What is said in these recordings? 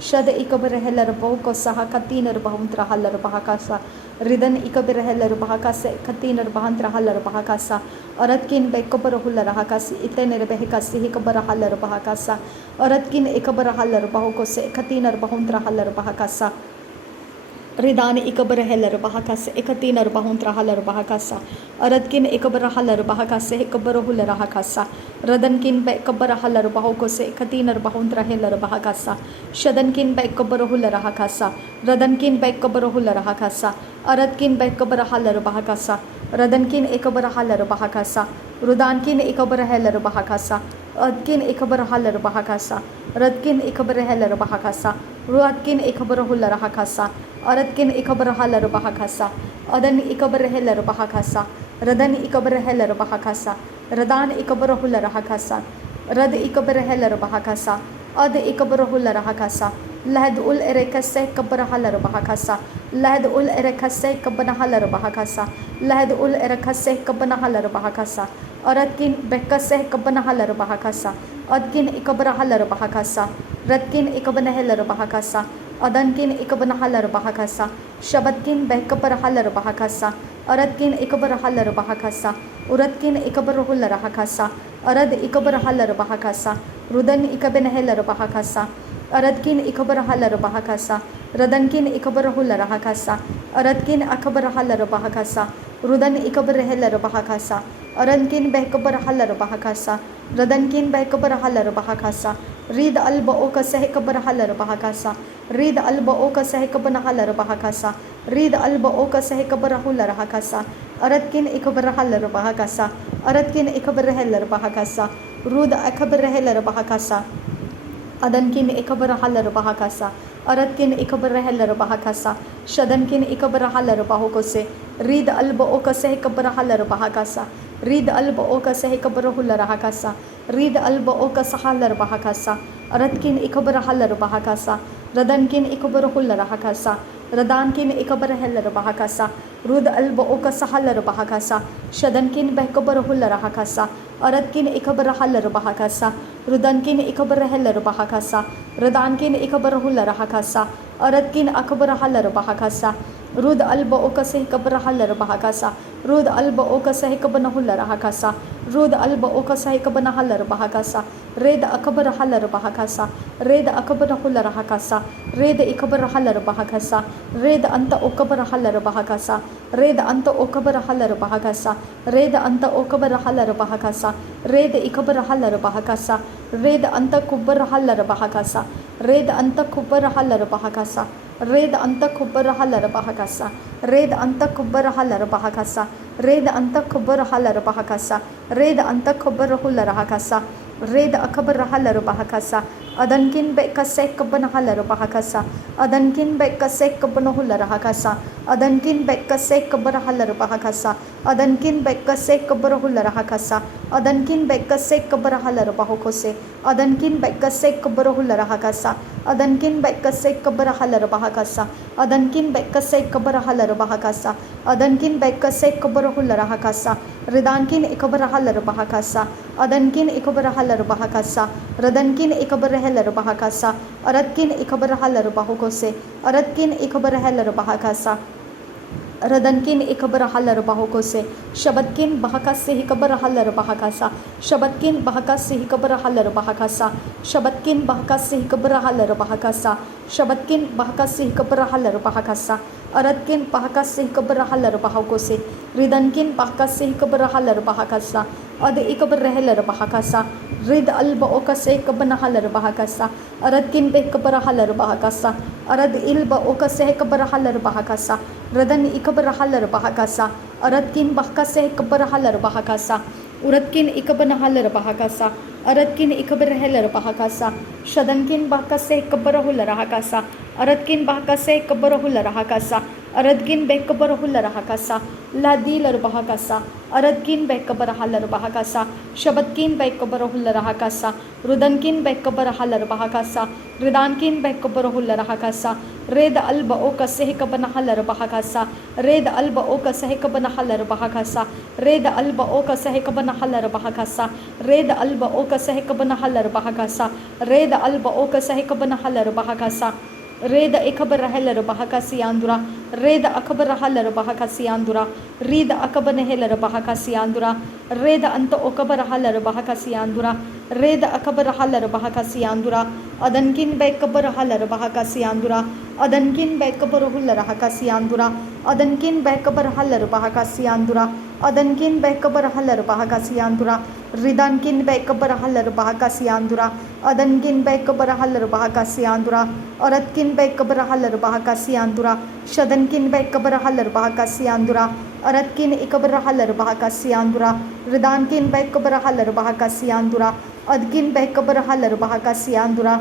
Shad ikabrehela boko saha katina bahuntra halar bahakasa. Ridan ikabrehela bahakasa katina bahantra halar bahakasa. Aratkin bekobarahula rahakasi itener behekasi hikabarahalar bahakasa. Aratkin ikabarahalar bahokose katina bahuntra halar bahakasa. Ridani ikabrahelar bahakasa ekatina bahuntra halar bahakasa. Aratkin ikabrahalar bahakasa ikabarahula rahakasa. Radankin be kabarahalar bahokose ekatina bahuntra helar bahakasa. Shadankin be kabarahula rahakasa. Radankin be kabarahula rahakasa. Aratkin be kabarahalar bahakasa. Radankin ikabarahalar bahakasa. Rudankin ikabrahelar bahakasa. Adkin ikabarahalar bahakasa. Radkin ikabrahelar bahakasa. Ruatkin ikabarahula rahakasa. Aratkin ikabrahalar bahakasa. Adan ikabrahelar bahakasa. Radan ikabrahelar bahakasa. Radan ikabarahula rahakasa. Rad ikabrahelar bahakasa. Ad ikabarahula rahakasa. Lahad ul erekase kabrahalar bahakasa. Lahad ul erekase kabanahalar bahakasa. Lahad ul erekase kabanahalar bahakasa. Aratkin bekase kabanahalar bahakasa. Adkin ikabrahalar bahakasa. Radkin ikabanahalar bahakasa. Adankin ikabanahalar bahakasa. Shabatkin bekabarahalar bahakasa. Aratkin ikabarahalar bahakasa. Uratkin ikabarahul rahakasa. Arad ikabarahalar bahakasa. Rudan ikabanahalar bahakasa. Aradkin ikabarahalar bahakasa. Radankin ikabarahul rahakasa. Aradkin akabarahalar bahakasa. Rudan ikabarahalar bahakasa. Arankin behkabarahalar bahakasa. Radankin behkabarahalar bahakasa. Rid alba oka sehkabarahalar bahakasa. Rid alba oka sehkabanahalar bahakasa. Rid alba oka sehkabarahul rahakasa. Aratkin ikabarahalar bahakasa. Aratkin ikabarahalar bahakasa. Rud akabarahalar bahakasa. Adankin ikabarahalar bahakasa. Aratkin ikabarahalar bahakasa. Shadankin ikabarahalar bahokose. Rid alba oka sehkabarahalar bahakasa. Rid alba oka sehkabarahul rahakasa. Rid alba oka sahalar bahakasa. Aratkin ikabarahalar bahakasa. Radankin ikabarahul rahakasa. Radankin ikabarahalar bahakasa. Rud alba oka sahalar bahakasa. Shadankin behkabarahul rahakasa. Aratkin ikabarahalar bahakasa. Rudankin ikabarahalar bahakasa. Radankin ikabarahul rahakasa. Aratkin akabarahalar bahakasa. Rud alba oka sehkabarahal bahakasa. Rud alba oka sehkabanahul rahakasa. Rud alba oka sehkabanahal bahakasa. Red akabarahal bahakasa. Red akabarahul rahakasa. Red ikabarahal bahakasa. Red anta okabarahal bahakasa. Red anta okabarahal bahakasa. Red anta okabarahal bahakasa. Red ikabarahal bahakasa. Red anta kubarahal bahakasa. Red anta kubarahal bahakasa. Red anta kubbarahalar bahakasa. Red anta kubbarahalar bahakasa. Red anta kubbarahalar bahakasa. Red anta kubbarahular rahakasa. Red akabarahalar bahakasa. Adankin bekase kabanahalar bahakasa. Adankin bekase kabanahular rahakasa. Adankin bekase kabarahalar bahakasa. Adankin bekase kabarahular rahakasa. Adankin bekase kabarahalar bahokose. Adankin bekase kabarahular rahakasa. Adankin bekase kabarahalar bahakasa. Adankin bekase kabarahalar bahakasa. Adankin bekase kabarahular rahakasa. Ridankin ikabarahalar bahakasa. Adankin ikabarahalar bahakasa. Radankin ikabarahalar bahakasa. Aratkin ikabarahalar bahokose. Aratkin ikabarahalar bahakasa. Radankin ikabarahalar bahokose. Shabatkin bahakase hikabarahalar bahakasa. Shabatkin bahakase hikabarahalar bahakasa. Shabatkin bahakase hikabarahalar bahakasa. Shabatkin bahakase hikabarahalar bahakasa. Aratkin bahakase hikabarahalar bahokose. Ridankin bahakase hikabarahalar bahakasa. Ad ikabarahalar bahakasa. Rid alba okase hikabanahalar bahakasa. Aratkin behkabarahalar bahakasa. Arad ilba okase hikabarahalar bahakasa. Radan ikabarahalar bahakasa. Aratkin bahakase hikabarahalar bahakasa. Uratkin ikabanahalar bahakasa. Aratkin ikabarahalar bahakasa. Shadankin bahakase hikabarahul rahakasa. aratkin bahakase kabarahula rahakasa aradkin bekabarahula rahakasa ladilar bahakasa aradkin bekabarahalar bahakasa shabatkin bekabarahula rahakasa rudankin bekabarahalar bahakasa ridankin bekabarahula rahakasa red alba oka sehikabanahalar bahakasa red alba oka sehikabanahalar bahakasa red alba oka sehikabanahalar bahakasa red alba oka sehikabanahalar bahakasa red alba oka sehikabanahalar bahakasa Reda ekabarahela bahakasi andura reda akabarahala bahakasi andura reda akabanehela bahakasi andura reda anta okabarahala bahakasi andura reda akabarahala bahakasi andura adankin bekabarahala bahakasi andura adankin bekabarahula rahakasi andura adankin bekabarhala bahakasi andura adankin bekabarhala bahakasi andura ridankin bekabarhala bahakasi andura adankin bekabarhala bahakasi andura aratkin bekabarhala bahakasi andura shadankin bekabarhala bahakasi andura aratkin ikabarhala bahakasi andura ridankin bekabarhala bahakasi andura adkin bekabarhala bahakasi andura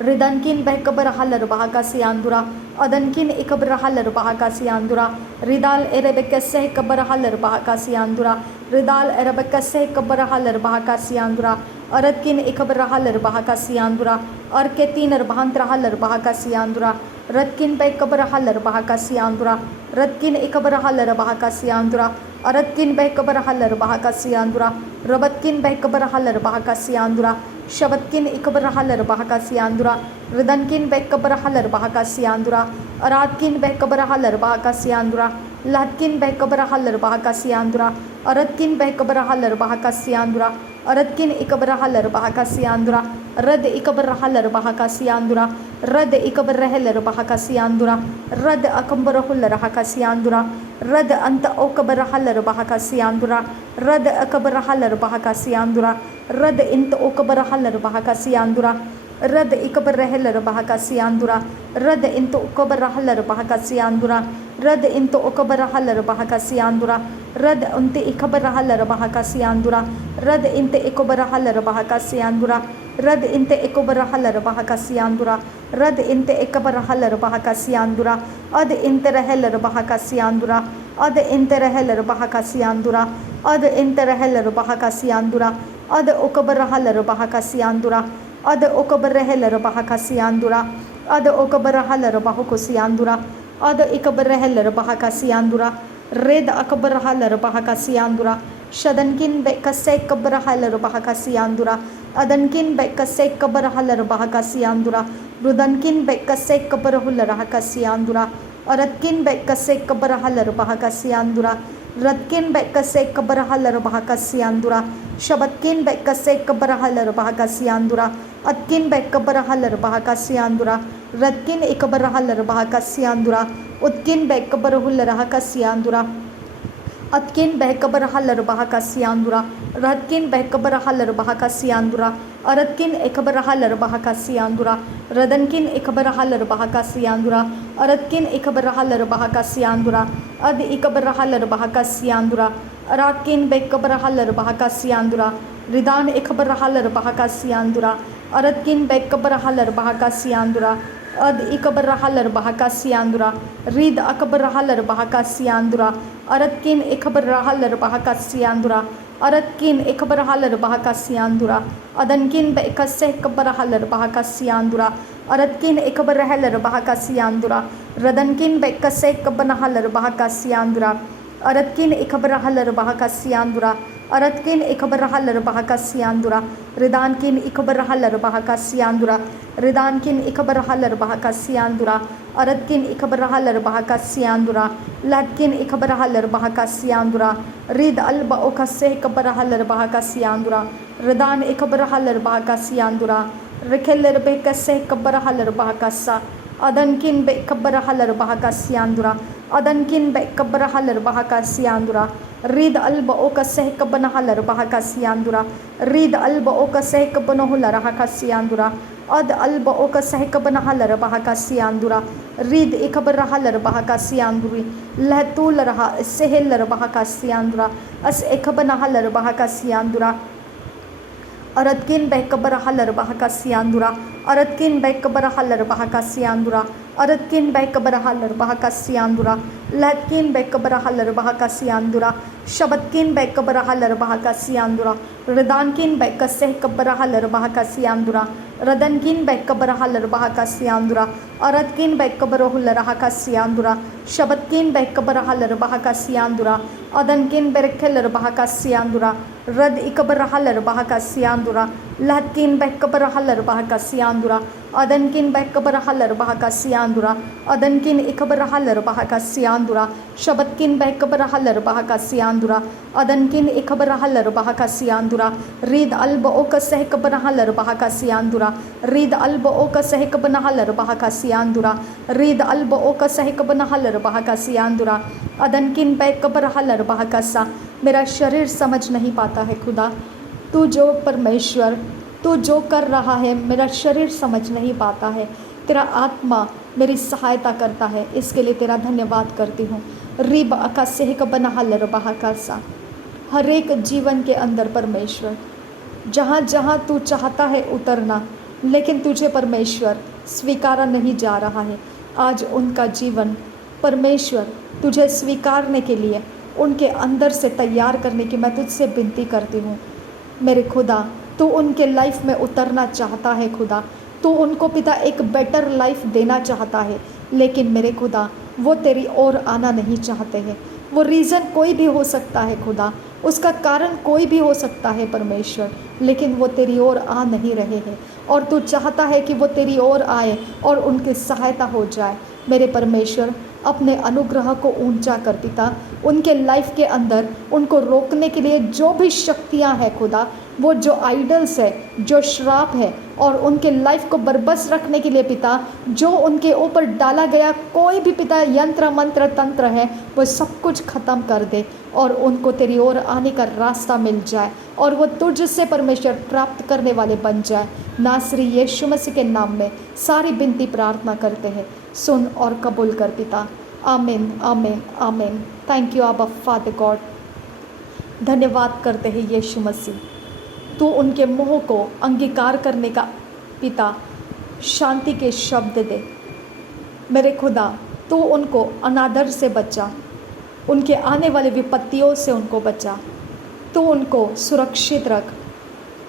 ridankin bekabarhala bahakasi andura adankin ikabarhala bahakasi andura ridal erebekase kabarhala bahakasi andura ridal erebekase kabarhala bahakasi andura aratkin ikabarhala bahakasi andura arketin bahantrahala bahakasi andura ratkin bekabarhala bahakasi andura ratkin ikabarhala bahakasi andura aratkin bekabarhala bahakasi andura rabatkin bekabarhala bahakasi andura shabatkin ikabarhala bahakasi andura ridankin bekabarhala bahakasi andura aratkin bekabarhala bahakasi andura latkin bekabarhala bahakasi andura aratkin bekabarhala bahakasi andura aratkin ikabarhala bahakasi andura rad ikabarhala bahakasi andura rad ikabarhala bahakasi andura rad akambarahula rahakasi andura rad anta okabarhala bahakasi andura rad akabarhala bahakasi andura rad inta okabarhala bahakasi andura rad ikabarhala bahakasi andura rad inta okabarhala bahakasi andura rad inta okabarhala bahakasi andura rad unte ikabarhala bahakasi andura rad inte ikobarhala bahakasi andura rad inte ikobarhala bahakasi andura rad inte ikabarhala bahakasi andura ad interahela bahakasi andura ad interahela bahakasi andura ad interahela bahakasi andura ad okabarhala bahakasi andura ad okabarhala bahakasi andura ad okabarhala bahakosi andura ad ikabarhala bahakasi andura red akabarhala bahakasi andura shadankin bekase kabarhala bahakasi andura adankin bekase kabarhala bahakasi andura rudankin bekase kabarahula rahakasi andura aratkin bekase kabarhala bahakasi andura ratkin bekase kabarhala bahakasi andura shabatkin bekase kabarhala bahakasi andura atkin bekabarhala bahakasi andura ratkin ikabarhala bahakasi andura utkin bekabarahula rahakasi andura atkin bekabarhala bahakasi andura ratkin bekabarhala bahakasi andura aratkin ikabarhala bahakasi andura radankin ikabarhala bahakasi andura aratkin ikabarhala bahakasi andura ad ikabarhala bahakasi andura aratkin bekabarhala bahakasi andura ridan ikabarhala bahakasi andura aratkin bekabarhala bahakasi andura ad ikabarhala bahakasi andura rid akabarhala bahakasi andura aratkin ikabarhala bahakasi andura aratkin ikabarhala bahakasi andura adankin bekase kabarhala bahakasi andura aratkin ikabarhala bahakasi andura radankin bekase kabarhala bahakasi andura aratkin ikabarhala bahakasi andura aratkin ikabarhala bahakasi andura ridankin ikabarhala bahakasi andura ridankin ikabarhala bahakasi andura aratkin ikabarhala bahakasi andura latkin ikabarhala bahakasi andura rid alba okase kabarhala bahakasi andura ridan ikabarhala bahakasi andura rekeller bekase kabarhala bahakasa adankin bekabarhala bahakasi andura adankin bekabarhala bahakasi andura rid alba okase kabanahala bahakasi andura rid alba okase kabanahula rahakasi andura ad alba okase kabanahala bahakasi andura rid ikabarhala bahakasi anduri latul raha sehel bahakasi andura as ekabanahala bahakasi andura Aratkin Bekabara Halar Bahakasiandura, Aratkin Bekabara Halar Bahakasiandura, Aratkin Bekabara Halar Bahakasiandura, Latkin Bekabara Halar Bahakasiandura, Shabatkin Bekabara Halar Bahakasiandura, Radankin Bekaseh Kabara Halar Bahakasiandura, Radankin Bekabara Halar Bahakasiandura, Aratkin Bekabara Hular Bahakasiandura, Shabatkin Bekabara Halar Bahakasiandura, Adankin Berkeller Bahakasiandura, Rad Ikabara Halar Bahakasiandura, Latkin Bekabara Halar Bahakasiandura, Adankin Bekabara Halar Bahakasiandura, Adankin Ikabara Halar Bahakasiandura, Shabatkin Bekabara Halar Bahakasiandura, Adankin Ikabara Halar Bahakasiandura, Rid Alba Oka Sehkabara Halar Bahakasiandura, Rid Alba Oka Sehkabana Halar Bahakasiandura, Rid Alba Oka Sehkabana Halar Bahakasiandura, Adankin Bekabara Halar Bahakasa. मेरा शरीर समझ नहीं पाता है खुदा, तू जो परमेश्वर तू जो कर रहा है मेरा शरीर समझ नहीं पाता है, तेरा आत्मा मेरी सहायता करता है, इसके लिए तेरा धन्यवाद करती हूँ। रिब अकासे का बना हलर बहाकासा, हर एक जीवन के अंदर परमेश्वर जहाँ जहाँ तू चाहता है उतरना, लेकिन तुझे परमेश्वर स्वीकारा नहीं जा रहा है, आज उनका जीवन परमेश्वर तुझे स्वीकारने के लिए उनके अंदर से तैयार करने की मैं तुझसे विनती करती हूँ। मेरे खुदा तू उनके लाइफ में उतरना चाहता है खुदा, तू उनको पिता एक बेटर लाइफ देना चाहता है, लेकिन मेरे खुदा वो तेरी ओर आना नहीं चाहते हैं। वो रीज़न कोई भी हो सकता है खुदा, उसका कारण कोई भी हो सकता है परमेश्वर, लेकिन वो तेरी ओर आ नहीं रहे हैं और तू चाहता है कि वो तेरी ओर आए और उनकी सहायता हो जाए। मेरे परमेश्वर अपने अनुग्रह को ऊंचा कर पिता, उनके लाइफ के अंदर उनको रोकने के लिए जो भी शक्तियां हैं खुदा, वो जो आइडल्स है, जो श्राप है और उनके लाइफ को बरबस रखने के लिए पिता जो उनके ऊपर डाला गया कोई भी पिता यंत्र मंत्र तंत्र है, वो सब कुछ ख़त्म कर दे और उनको तेरी ओर आने का रास्ता मिल जाए और वो तुझसे परमेश्वर प्राप्त करने वाले बन जाए। नासरी यीशु मसीह के नाम में सारी विनती प्रार्थना करते हैं, सुन और कबूल कर पिता। आमीन आमीन आमीन। थैंक यू आबा फादर गॉड। धन्यवाद करते हैं यीशु मसीह, तू उनके मुँह को अंगीकार करने का पिता शांति के शब्द दे। मेरे खुदा तू उनको अनादर से बचा, उनके आने वाले विपत्तियों से उनको बचा, तू उनको सुरक्षित रख,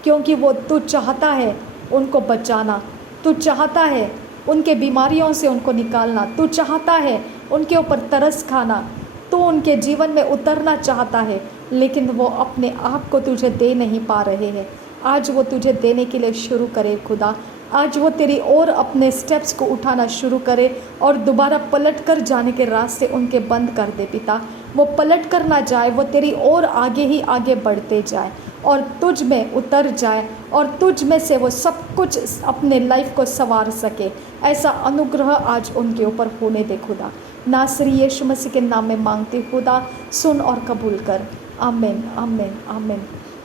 क्योंकि वो तू चाहता है उनको बचाना, तू चाहता है उनके बीमारियों से उनको निकालना, तू चाहता है उनके ऊपर तरस खाना, तू उनके जीवन में उतरना चाहता है, लेकिन वो अपने आप को तुझे दे नहीं पा रहे हैं। आज वो तुझे देने के लिए शुरू करे खुदा, आज वो तेरी ओर अपने स्टेप्स को उठाना शुरू करे और दोबारा पलट कर जाने के रास्ते उनके बंद कर दे पिता। वो पलट कर ना जाए, वो तेरी ओर आगे ही आगे बढ़ते जाए और तुझ में उतर जाए और तुझ में से वो सब कुछ अपने लाइफ को संवार सके। ऐसा अनुग्रह आज उनके ऊपर होने दे खुदा। नासरी यीशु मसीह के नाम में मांगती खुदा, सुन और कबूल कर। आमीन आमीन आमीन।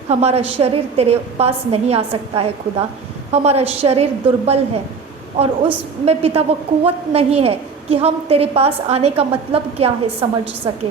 हमारा शरीर तेरे पास नहीं आ सकता है खुदा, हमारा शरीर दुर्बल है और उसमें पिता वो कुव्वत नहीं है कि हम तेरे पास आने का मतलब क्या है समझ सके।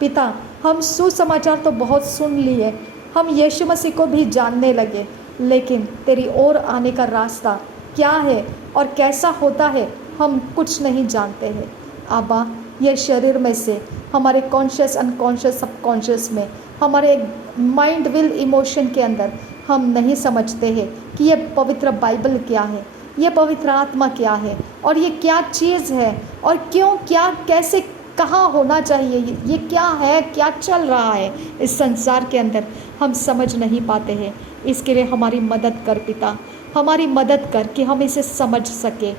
पिता हम सुसमाचार तो बहुत सुन लिए, हम यीशु मसीह को भी जानने लगे, लेकिन तेरी ओर आने का रास्ता क्या है और कैसा होता है हम कुछ नहीं जानते हैं। आबा ये शरीर में से हमारे कॉन्शियस अनकॉन्शियस सबकॉन्शियस में हमारे माइंड विल इमोशन के अंदर हम नहीं समझते हैं कि ये पवित्र बाइबल क्या है, ये पवित्र आत्मा क्या है और ये क्या चीज़ है और क्यों, क्या, कैसे, कहाँ होना चाहिए, ये क्या है, क्या चल रहा है इस संसार के अंदर, हम समझ नहीं पाते हैं। इसके लिए हमारी मदद कर पिता, हमारी मदद कर कि हम इसे समझ सके,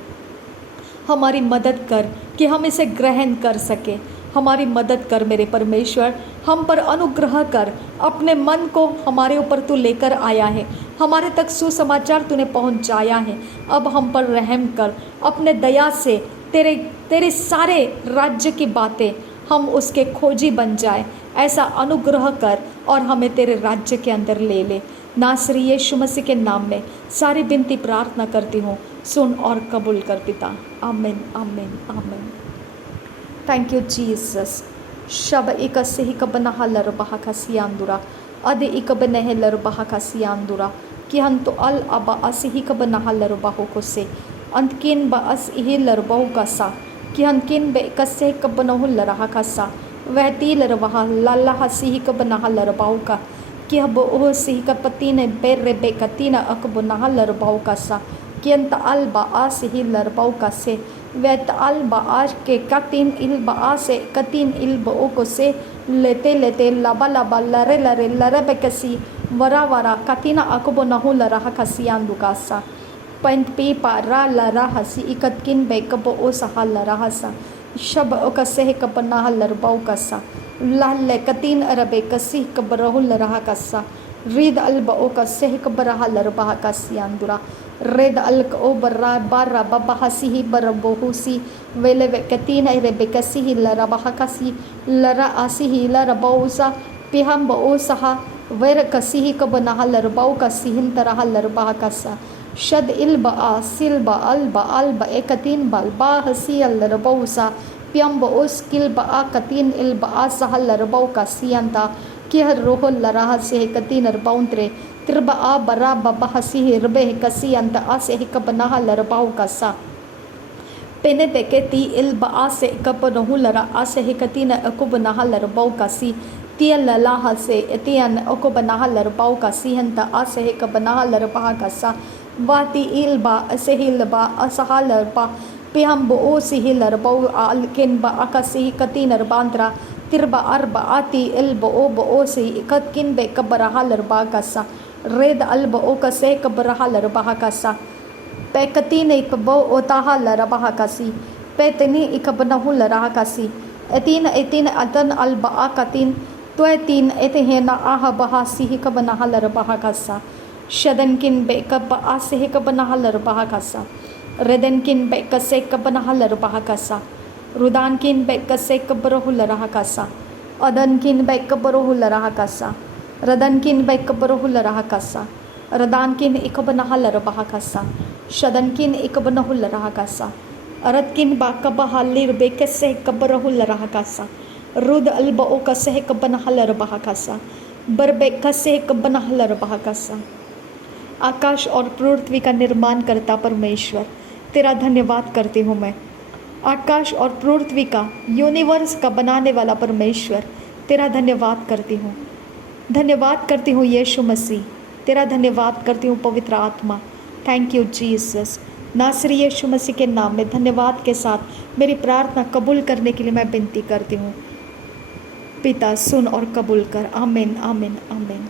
हमारी मदद कर कि हम इसे ग्रहण कर सके, हमारी मदद कर मेरे परमेश्वर। हम पर अनुग्रह कर, अपने मन को हमारे ऊपर तू लेकर आया है, हमारे तक सुसमाचार तूने पहुंचाया है, अब हम पर रहम कर, अपने दया से तेरे सारे राज्य की बातें हम उसके खोजी बन जाए, ऐसा अनुग्रह कर और हमें तेरे राज्य के अंदर ले ले। नासरी यीशु मसीह के नाम में सारी विनती प्रार्थना करती हूँ, सुन और कबूल कर पिता। आमीन आमीन आमीन। Thank you Jesus. शब इकसे ही कबना हलर बहा खसियांदुरा, अद इकबने हलर बहा खसियांदुरा, कि हम तो अल अबा असिही का बना लरबाहो को से अंतकिन बा अस इही लरबाहो का सा कि हम किन बे कसे का बनहु लरहा का सा वह ती लरवाहा लाला हसिही का बना लरबाहो का कि अब ओह सिही का पति ने बेर रे बे कती ना अक बना लरबाहो का सा कि अंत अल बा असिही लरबाहो का से वैत अल बा आज के कतीन इल बा आ से कतीन इल बो को से लेते लेते लबा लबा लरे लरे लरे बेकसी वरा वरा कतीना अकबो नहु लरहा कसी आंदुकासा पंत पी पा रा लरा हसी इकतकिन बेकबो ओ सहा लरा हसा शब ओ कसे है कपना लरबाउ कसा लहले कतीन अरबे कसी कबरहु लरहा कसा रिद अल बो कसे है कबरहा लरबा कसी आंदुरा रेद अल्क ओ बर्रा बारा बबा हसी ही बरबोहुसी वेले वे कतीन रे बेकसी ही लरा बहकसी लरा आसी ही लरा बौसा पिहम बो सहा वेर कसी ही कबना लरबाउ कसी हिन तरह लरबा कसा शद इल बा सिल बा अल बा एकतीन बल बा हसी अल लरबौसा पियम बो स्किल बा कतीन इल बा सहा लरबाउ कसी अंता कि हर रोह लरा से कतीन रबाउंत्रे तिरबा आ बरा बबा हसी हिरबे कसी अंत आ से कबना लरबाउ कसा पेने बेके ती इल बा से कब नहु लरा आ से कतीन अकुबना लरबाउ कसी तिय लला हसे तियन अकुबना लरबाउ कसी हंत आ से कबना लरबा कसा वाती इल बा से हिल बा असहा लरबा पिहम बो से हिल लरबाउ आल किन बा अकसी कतीन रबांत्रा तिरबा अरबा आती इल बो से कतकिन बे कबरहा लरबा कसा रेद अल बो कसे कबरहा लरबा कसा पैकतीन इकबो ओताहा लरबा कसी पैतनी इकबनहु लरहा कसी एतीन एतीन अतन अल बा कतीन तो तीन एतहेना आह बहा सी कबनहा लरबा कसा शदन किन बे कब आ से कबनहा लरबा कसा रेदन किन बे कसे कबनहा लरबा कसा रुदान किन बे कसे कबरहु लरहा कसा अदन किन बे कबरहु लरहा कसा रदन किन बे कबरहु लरहा कसा रदान किन इकबनहा लरबा कसा शदन किन इकबनहु लरहा कसा अरद किन बा कबहा लिर बे कसे कबरहु लरहा कसा रुद अल बो कसे कबनहा लरबा कसा बरबे कसे कबनहा लरबा कसा आकाश और पृथ्वी का निर्माण करता परमेश्वर तेरा धन्यवाद करती हूँ मैं। आकाश और पृथ्वी का यूनिवर्स का बनाने वाला परमेश्वर तेरा धन्यवाद करती हूँ। धन्यवाद करती हूँ यीशु मसीह, तेरा धन्यवाद करती हूँ पवित्र आत्मा। Thank you Jesus. नासरी यीशु मसीह के नाम में धन्यवाद के साथ मेरी प्रार्थना कबूल करने के लिए मैं विनती करती हूँ। पिता सुन और कबूल कर। आमीन आमीन आमीन।